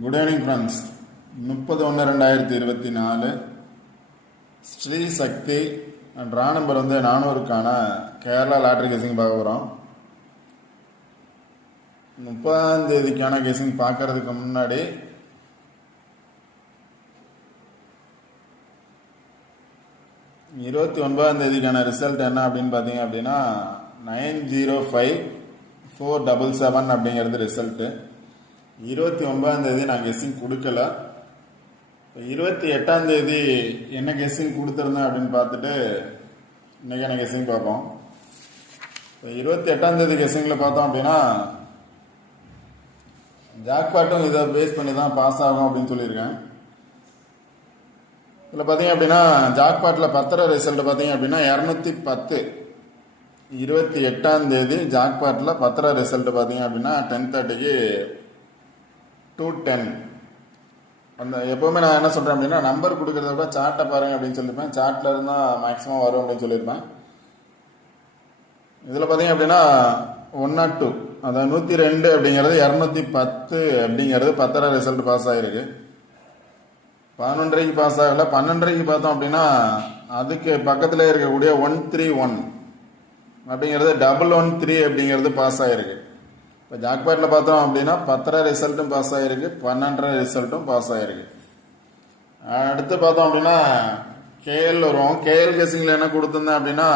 Good evening friends. 30/1/2024 Sri Sakthi draw number 400க்கான Kerala lottery guessing பார்க்க போகிறோம். 30ஆம் தேதிக்கான கெஸிங் பார்க்கறதுக்கு முன்னாடி இருபத்தி 29ஆம் தேதிக்கான ரிசல்ட் என்ன அப்படின்னு பார்த்தீங்க அப்படின்னா 905477 அப்படிங்கிறது ரிசல்ட்டு. 29ஆம் தேதி நான் கெஸ்ஸிங் கொடுக்கல. 28ஆம் தேதி என்ன கெஸ்ஸிங் கொடுத்துருந்தேன் அப்படின்னு பார்த்துட்டு இன்னைக்கான கெஸ்ஸிங் பார்ப்போம். 28ஆம் தேதி கெஸ்ஸிங்கில் பார்த்தோம் அப்படின்னா ஜாக்பாட்டும் இதை பேஸ் பண்ணி தான் பாஸ் ஆகும் அப்படின்னு சொல்லியிருக்கேன். இதில் பார்த்தீங்க அப்படின்னா ஜாக்பாட்டில் 10 ரிசல்ட் பார்த்தீங்க அப்படின்னா 210. 28ஆம் தேதி ஜாக்பாட்டில் 10 ரிசல்ட் பார்த்தீங்க அப்படின்னா 10:30க்கு 210. அந்த எப்போவுமே நான் என்ன சொல்கிறேன் அப்படின்னா நம்பர் கொடுக்குறத விட சார்ட்டை பாருங்கள் அப்படின்னு சொல்லியிருப்பேன். சார்ட்டில் இருந்தால் மேக்ஸிமம் வரும் அப்படின்னு சொல்லியிருப்பேன். இதில் பார்த்தீங்க அப்படின்னா 102 அதாவது 102 அப்படிங்கிறது 210 அப்படிங்கிறது 10 ரிசல்ட் பாஸ் ஆகிருக்கு. 11:30க்கு பாஸ் ஆகலை. 12:30க்கு பார்த்தோம் அப்படின்னா அதுக்கு பக்கத்தில் இருக்கக்கூடிய 131 அப்படிங்கிறது 113 அப்படிங்கிறது பாஸ் ஆகிருக்கு. இப்போ ஜாக்பாட்டில் பார்த்தோம் அப்படின்னா 10 ரிசல்ட்டும் பாஸ் ஆகிருக்கு, 12 ரிசல்ட்டும் பாஸ் ஆகிருக்கு. அடுத்து பார்த்தோம் அப்படின்னா கேஎல் வரும். கேஎல் கெஸிங்கில் என்ன கொடுத்துருந்தேன் அப்படின்னா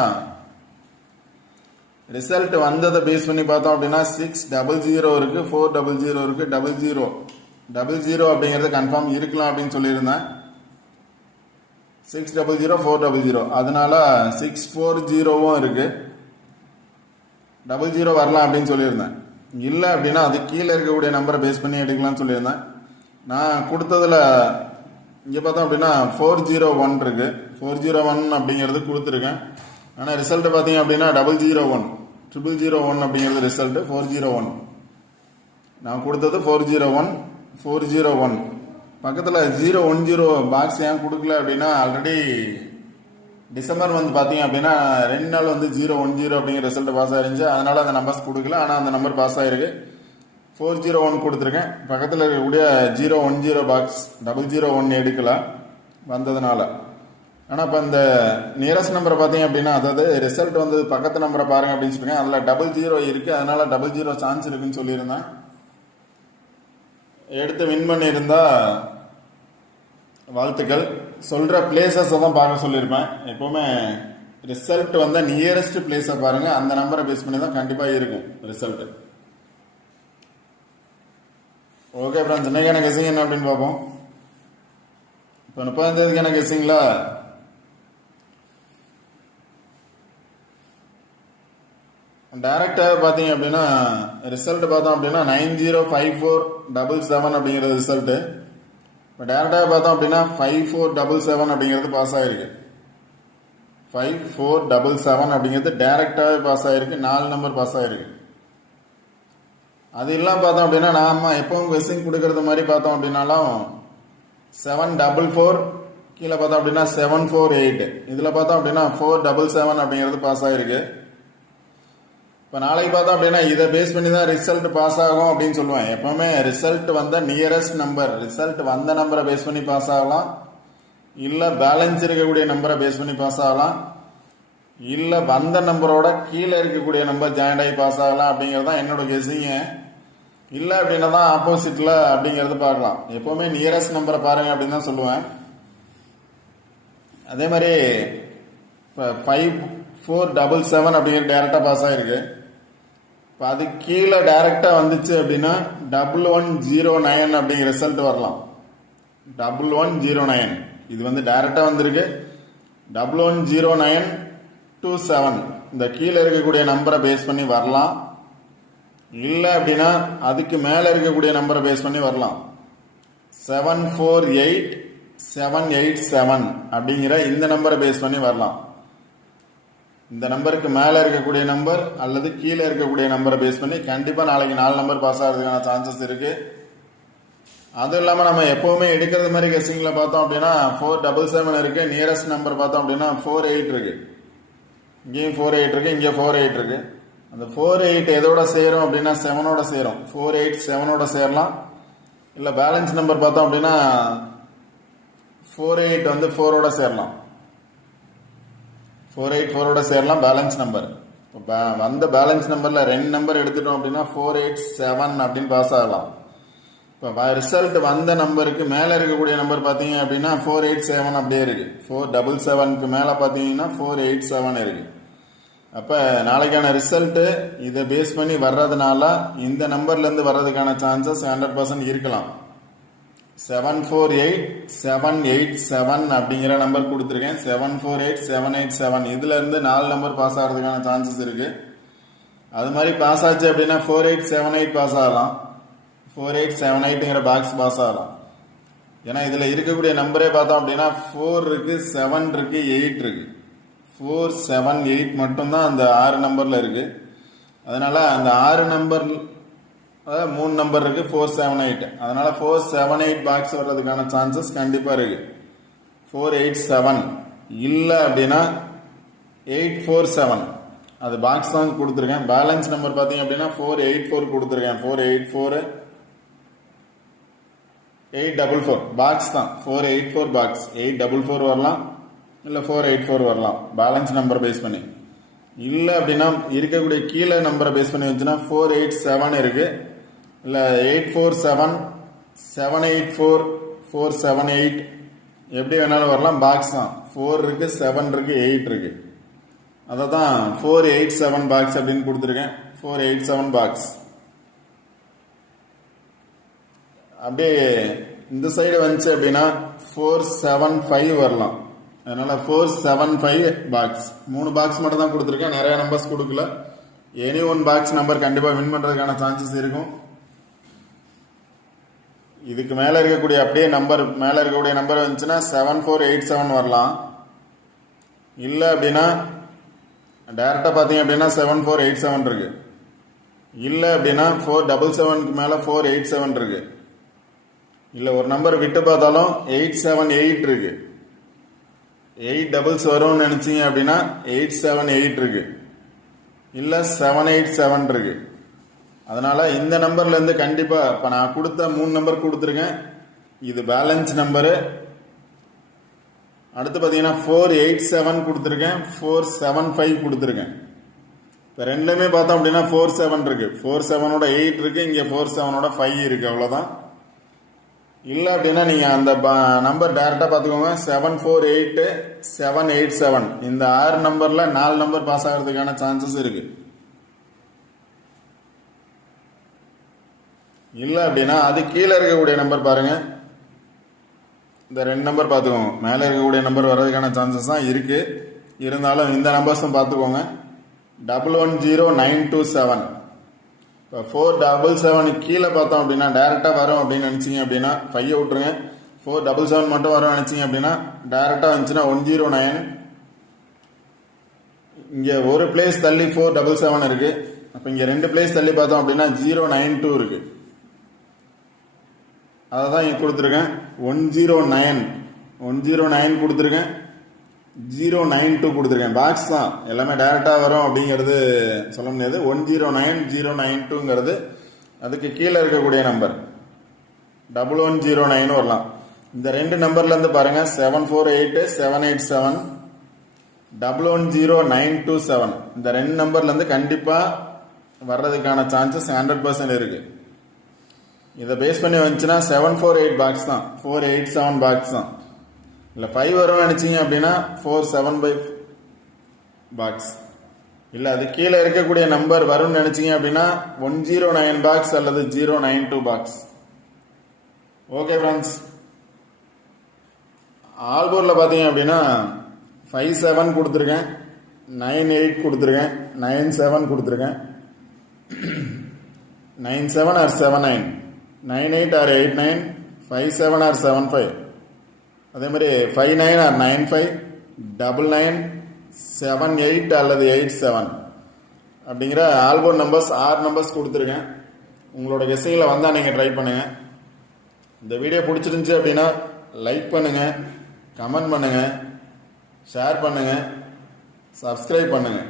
ரிசல்ட் வந்ததை பேஸ் பண்ணி பார்த்தோம் அப்படின்னா 600 இருக்கு, 400 இருக்கு, 00 அப்படிங்கிறது கன்ஃபார்ம் இருக்கலாம் அப்படின்னு சொல்லியிருந்தேன். 600 400 அதனால 640 இருக்கு, 00 வரலாம் அப்படின்னு சொல்லியிருந்தேன். இல்லை அப்படின்னா அது கீழே இருக்கக்கூடிய நம்பரை பேஸ் பண்ணி எடுக்கலாம்னு சொல்லியிருந்தேன். நான் கொடுத்ததில் இங்கே பார்த்தோம் அப்படின்னா 401 இருக்கு, 401 அப்படிங்கிறது கொடுத்துருக்கேன். ஆனால் ரிசல்ட்டு பார்த்தீங்க அப்படின்னா 001 அப்படிங்கிறது ரிசல்ட்டு 401. நான் கொடுத்தது 401 பக்கத்தில் 010 பாக்ஸ் ஏன் கொடுக்கல அப்படின்னா ஆல்ரெடி டிசம்பர் பார்த்தீங்க அப்படின்னா 2 நாள் 010 அப்படிங்கிற ரிசல்ட் பாஸ் ஆயிருந்துச்சு. அதனால அந்த நம்பர்ஸ் கொடுக்கல. ஆனால் அந்த நம்பர் பாஸ் ஆயிருக்கு. 401 கொடுத்துருக்கேன். பக்கத்தில் இருக்கக்கூடிய 010 பாக்ஸ் 001 எடுக்கலாம் வந்ததுனால. ஆனால் இப்போ இந்த நியரஸ்ட் நம்பரை பார்த்தீங்க அப்படின்னா அதாவது ரிசல்ட் பக்கத்து நம்பரை பாருங்க அப்படின்னு சொல்லுங்க. அதில் 00 இருக்கு, அதனால 00 சான்ஸ் இருக்குன்னு சொல்லியிருந்தேன். எடுத்து வின் பண்ணியிருந்தா வாழ்த்துக்கள். சொல்கிற பிளேசஸை தான் பார்க்க சொல்லியிருப்பேன். எப்போவுமே ரிசல்ட் நியரஸ்ட் பிளேஸை பாருங்கள். அந்த நம்பரை பேஸ் பண்ணி தான் கண்டிப்பாக இருக்கும் ரிசல்ட். ஓகே ஃப்ரெண்ட்ஸ், இன்னைக்கான கெஸிங் என்ன அப்படின்னு பார்ப்போம். இப்போ 30ஆம் தேதிக்கான கெஸிங்கில் டைரக்டாக பார்த்தீங்க அப்படின்னா ரிசல்ட் பார்த்தோம் அப்படின்னா 905477 அப்படிங்கிறது ரிசல்ட்டு. இப்போ டேரெக்டாக பார்த்தோம் அப்படின்னா 5477 அப்படிங்கிறது பாஸ் ஆகிருக்கு. 5477 அப்படிங்கிறது டேரெக்டாகவே பாஸ் ஆகிருக்கு. 4 நம்பர் பாஸ் ஆகிருக்கு. அது இல்லாமல் பார்த்தோம் அப்படின்னா நாம் எப்பவும் கெஸ்ஸிங் கொடுக்கறது மாதிரி பார்த்தோம் அப்படின்னாலும் 744 கீழே பார்த்தோம் அப்படின்னா 748 இதில் பார்த்தோம் அப்படின்னா 477 அப்படிங்கிறது பாஸ் ஆகிருக்கு. இப்போ நாளைக்கு பார்த்தோம் அப்படின்னா இதை பேஸ் பண்ணி தான் ரிசல்ட் பாஸ் ஆகும் அப்படின்னு சொல்லுவேன். எப்பவுமே ரிசல்ட் நியரஸ்ட் நம்பர், ரிசல்ட் வந்த நம்பரை பேஸ் பண்ணி பாஸ் ஆகலாம், இல்லை பேலன்ஸ் இருக்கக்கூடிய நம்பரை பேஸ் பண்ணி பாஸ் ஆகலாம், இல்லை வந்த நம்பரோட கீழே இருக்கக்கூடிய நம்பர் ஜாயிண்ட் ஆகி பாஸ் ஆகலாம் அப்படிங்கிறது தான் என்னோட கெஸிங்கு. இல்லை அப்படின்னா தான் ஆப்போசிட்டில் அப்படிங்கிறது பார்க்கலாம். எப்போவுமே நியரஸ்ட் நம்பரை பாருங்கள் அப்படின்னு தான் சொல்லுவேன். அதே மாதிரி இப்போ 5477 அப்படிங்கிற டேரெக்டாக பாஸ் ஆகிருக்கு. இப்போ அது கீழே டைரக்டாக வந்துச்சு அப்படின்னா 1109 அப்படிங்கிற ரிசல்ட் வரலாம். 1109 இது டைரக்டாக வந்திருக்கு. 110927 இந்த கீழே இருக்கக்கூடிய நம்பரை பேஸ் பண்ணி வரலாம். இல்லை அப்படின்னா அதுக்கு மேலே இருக்கக்கூடிய நம்பரை பேஸ் பண்ணி வரலாம். 748787 அப்படிங்கிற இந்த நம்பரை பேஸ் பண்ணி வரலாம். இந்த நம்பருக்கு மேலே இருக்கக்கூடிய நம்பர் அல்லது கீழே இருக்கக்கூடிய நம்பரை பேஸ் பண்ணி கண்டிப்பாக நாளைக்கு 4 நம்பர் பாஸ் ஆகிறதுக்கான சான்சஸ் இருக்குது. அதுவும் இல்லாமல் நம்ம எப்போவுமே எடுக்கிறது மாதிரி கெஸ்ஸிங்கில் பார்த்தோம் அப்படின்னா 477 இருக்குது. நியரஸ்ட் நம்பர் பார்த்தோம் அப்படின்னா 48 இருக்குது. இங்கேயும் 48 இருக்குது, இங்கே 48 இருக்குது. அந்த 48 எதோட சேரும் அப்படின்னா 7ஓட சேரும். 48 7ஓட சேரலாம். இல்லை பேலன்ஸ் நம்பர் பார்த்தோம் அப்படின்னா 48 வந்து 4ஓட சேரலாம். 484ஓட சேரலாம் பேலன்ஸ் நம்பர். இப்போ வந்த பேலன்ஸ் நம்பரில் 2 நம்பர் எடுத்துட்டோம் அப்படின்னா 487 அப்படின்னு பாஸ் ஆகலாம். இப்போ ரிசல்ட் வந்த நம்பருக்கு மேலே இருக்கக்கூடிய நம்பர் பார்த்தீங்க அப்படின்னா 487 அப்படியே இருக்குது. 477க்கு மேலே பார்த்தீங்கன்னா 487 இருக்குது. அப்போ நாளைக்கான ரிசல்ட்டு இதை பேஸ் பண்ணி வர்றதுனால இந்த நம்பர்லேருந்து வர்றதுக்கான சான்சஸ் 100% இருக்கலாம். 748787 அப்படிங்கிற நம்பர் கொடுத்துருக்கேன். 748787 இதுலேருந்து 4 நம்பர் பாஸ் ஆகிறதுக்கான சான்சஸ் இருக்குது. அது மாதிரி பாஸ் ஆச்சு அப்படின்னா 4878 பாஸ் ஆகலாம். 4878ங்கிற பாக்ஸ் பாஸ் ஆகலாம். ஏன்னா இதில் இருக்கக்கூடிய நம்பரே பார்த்தோம் அப்படின்னா 4 இருக்குது, 7 இருக்குது, 8 இருக்குது. 4, 7, 8 மட்டும்தான் அந்த 6 நம்பரில் இருக்குது. அதனால் அந்த 6 நம்பர், அதாவது 3 நம்பர் இருக்குது 478. அதனால் 478 பாக்ஸ் வர்றதுக்கான சான்சஸ் கண்டிப்பாக இருக்குது. 487 இல்லை அப்படின்னா 847 அது பாக்ஸ் தான் கொடுத்துருக்கேன். பேலன்ஸ் நம்பர் பார்த்தீங்க அப்படின்னா 484 கொடுத்துருக்கேன். 484 844 பாக்ஸ் தான். 484 பாக்ஸ் 844 வரலாம், இல்லை 484 வரலாம் பேலன்ஸ் நம்பரை பேஸ் பண்ணி. இல்லை அப்படின்னா இருக்கக்கூடிய கீழே நம்பரை பேஸ் பண்ணி வச்சுன்னா 487 இருக்குது, இல்லை 847, 784, 478 எப்படி வேணாலும் வரலாம். பாக்ஸ் தான் 4 இருக்குது, 7 இருக்குது, 8 இருக்குது. அதை தான் 487 பாக்ஸ் அப்படின்னு கொடுத்துருக்கேன். 487 பாக்ஸ். அப்படியே இந்த சைடு வந்துச்சு அப்படின்னா 475 வரலாம். அதனால் 475 பாக்ஸ் 3 பாக்ஸ் மட்டும் தான் கொடுத்துருக்கேன். நிறைய நம்பர்ஸ் கொடுக்கல. எனி ஒன் பாக்ஸ் நம்பர் கண்டிப்பாக வின் பண்ணுறதுக்கான சான்சஸ் இருக்கும். இதுக்கு மேலே இருக்கக்கூடிய அப்படியே நம்பர் மேலே இருக்கக்கூடிய நம்பர் வந்துச்சுன்னா 7487 வரலாம். இல்லை அப்படின்னா டேரெக்டாக பார்த்தீங்க அப்படின்னா 7487 இருக்குது. இல்லை அப்படின்னா 477க்கு மேலே 487 இருக்குது. இல்லை ஒரு நம்பர் விட்டு பார்த்தாலும் 878 இருக்குது. 8 டபுள்ஸ் வரும்னு நினச்சிங்க அப்படின்னா 878 இருக்குது. இல்லை 787 இருக்குது. அதனால் இந்த நம்பர்லேருந்து கண்டிப்பாக இப்போ நான் கொடுத்த 3 நம்பர் கொடுத்துருக்கேன். இது பேலன்ஸ் நம்பரு. அடுத்து பார்த்தீங்கன்னா 487 கொடுத்துருக்கேன், 475 கொடுத்துருக்கேன். இப்போ ரெண்டுமே பார்த்தோம் அப்படின்னா 47 இருக்குது. 47ஓட 8 இருக்குது, இங்கே 47ஓட 5 இருக்குது. அவ்வளோதான். இல்லை அப்படின்னா நீங்கள் அந்த நம்பர் டேரெக்டாக பார்த்துக்கோங்க. 748 787 இந்த 6 நம்பரில் 4 நம்பர் பாஸ் ஆகிறதுக்கான சான்சஸ் இருக்குது. இல்லை அப்படின்னா அது கீழே இருக்கக்கூடிய நம்பர் பாருங்கள். இந்த 2 நம்பர் பார்த்துக்கோங்க. மேலே இருக்கக்கூடிய நம்பர் வர்றதுக்கான சான்சஸ் தான் இருக்குது. இருந்தாலும் இந்த நம்பர்ஸும் பார்த்துக்கோங்க. 110927 இப்போ 477 கீழே பார்த்தோம் அப்படின்னா டேரெக்டாக வரும் அப்படின்னு நினச்சிங்க அப்படின்னா 5 விட்டுருங்க. 477 மட்டும் வரும் நினச்சிங்க அப்படின்னா டேரெக்டாக வந்துச்சுன்னா 109. இங்கே ஒரு பிளேஸ் தள்ளி 477 இருக்குது. அப்போ இங்கே 2 பிளேஸ் தள்ளி பார்த்தோம் அப்படின்னா 092 இருக்குது. அதை தான் இங்கே கொடுத்துருக்கேன். 109 கொடுத்துருக்கேன். 092 கொடுத்துருக்கேன். பாக்ஸ் தான் எல்லாமே டேரெக்டாக வரும் அப்படிங்கிறது சொல்ல முடியாது. 109 092ங்கிறது அதுக்கு கீழே இருக்கக்கூடிய நம்பர். 1109 வரலாம். இந்த 2 நம்பர்லேருந்து பாருங்கள். 748 787 110927 இந்த 2 நம்பர்லேருந்து கண்டிப்பாக வர்றதுக்கான சான்சஸ் 100% இருக்குது. இதை பேஸ் பண்ணி வந்துச்சுன்னா 748 பாக்ஸ் தான். 487 பாக்ஸ் தான். இல்லை 5 வரும்னு நினச்சிங்க அப்படின்னா 475 பாக்ஸ். இல்லை அது கீழே இருக்கக்கூடிய நம்பர் வரும்னு நினச்சிங்க அப்படின்னா 109 பாக்ஸ் அல்லது 092 பாக்ஸ். ஓகே ஃப்ரெண்ட்ஸ், ஆல்போர்டில் பார்த்தீங்க அப்படின்னா 57 கொடுத்துருக்கேன், 98 கொடுத்துருக்கேன், 97 கொடுத்துருக்கேன், 97 or 79, 98 or 89, 57 or 75, அதே மாதிரி 59 or 95, 99, 78 அல்லது 87 அப்படிங்கிற ஆல்போர்ட் நம்பர்ஸ் 6 நம்பர்ஸ் கொடுத்துருக்கேன். உங்களோட கெஸ்ஸிங்கில் வந்தால் நீங்கள் ட்ரை பண்ணுங்கள். இந்த வீடியோ பிடிச்சிருந்துச்சி அப்படின்னா லைக் பண்ணுங்கள், கமெண்ட் பண்ணுங்கள், ஷேர் பண்ணுங்கள், சப்ஸ்கிரைப் பண்ணுங்கள்.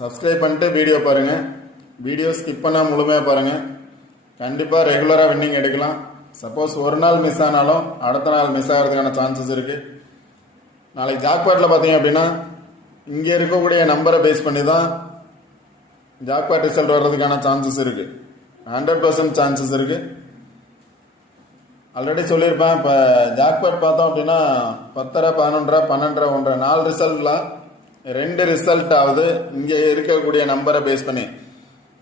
சப்ஸ்கிரைப் பண்ணிட்டு வீடியோ பாருங்கள். வீடியோ ஸ்கிப் பண்ணால் முழுமையாக பாருங்கள். கண்டிப்பாக ரெகுலராக வின்னிங் எடுக்கலாம். சப்போஸ் ஒரு நாள் மிஸ் ஆனாலும் அடுத்த நாள் மிஸ் ஆகிறதுக்கான சான்சஸ் இருக்குது. நாளைக்கு ஜாக்பாட்டில் பார்த்தீங்க அப்படின்னா இங்கே இருக்கக்கூடிய நம்பரை பேஸ் பண்ணி தான் ஜாக்பாட் ரிசல்ட் வர்றதுக்கான சான்சஸ் இருக்குது. 100% சான்சஸ் இருக்குது. ஆல்ரெடி சொல்லியிருப்பேன். இப்போ ஜாக்பாட் பார்த்தோம் அப்படின்னா 10, 11, 12, 1 4 ரிசல்ட்டில் 2 ரிசல்ட் ஆகுது இங்கே இருக்கக்கூடிய நம்பரை பேஸ் பண்ணி.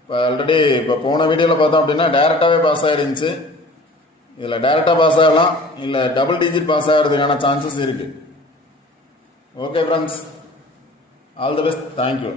இப்போ ஆல்ரெடி இப்போ போன வீடியோவில் பார்த்தோம் அப்படின்னா டேரெக்டாகவே பாஸ் ஆகிருந்துச்சு. இதில் டேரெக்டாக பாஸ் ஆகலாம், இல்லை டபுள் டிஜிட் பாஸ் ஆகிறதுக்கான சான்சஸ் இருக்குது. Okay friends, all the best, thank you.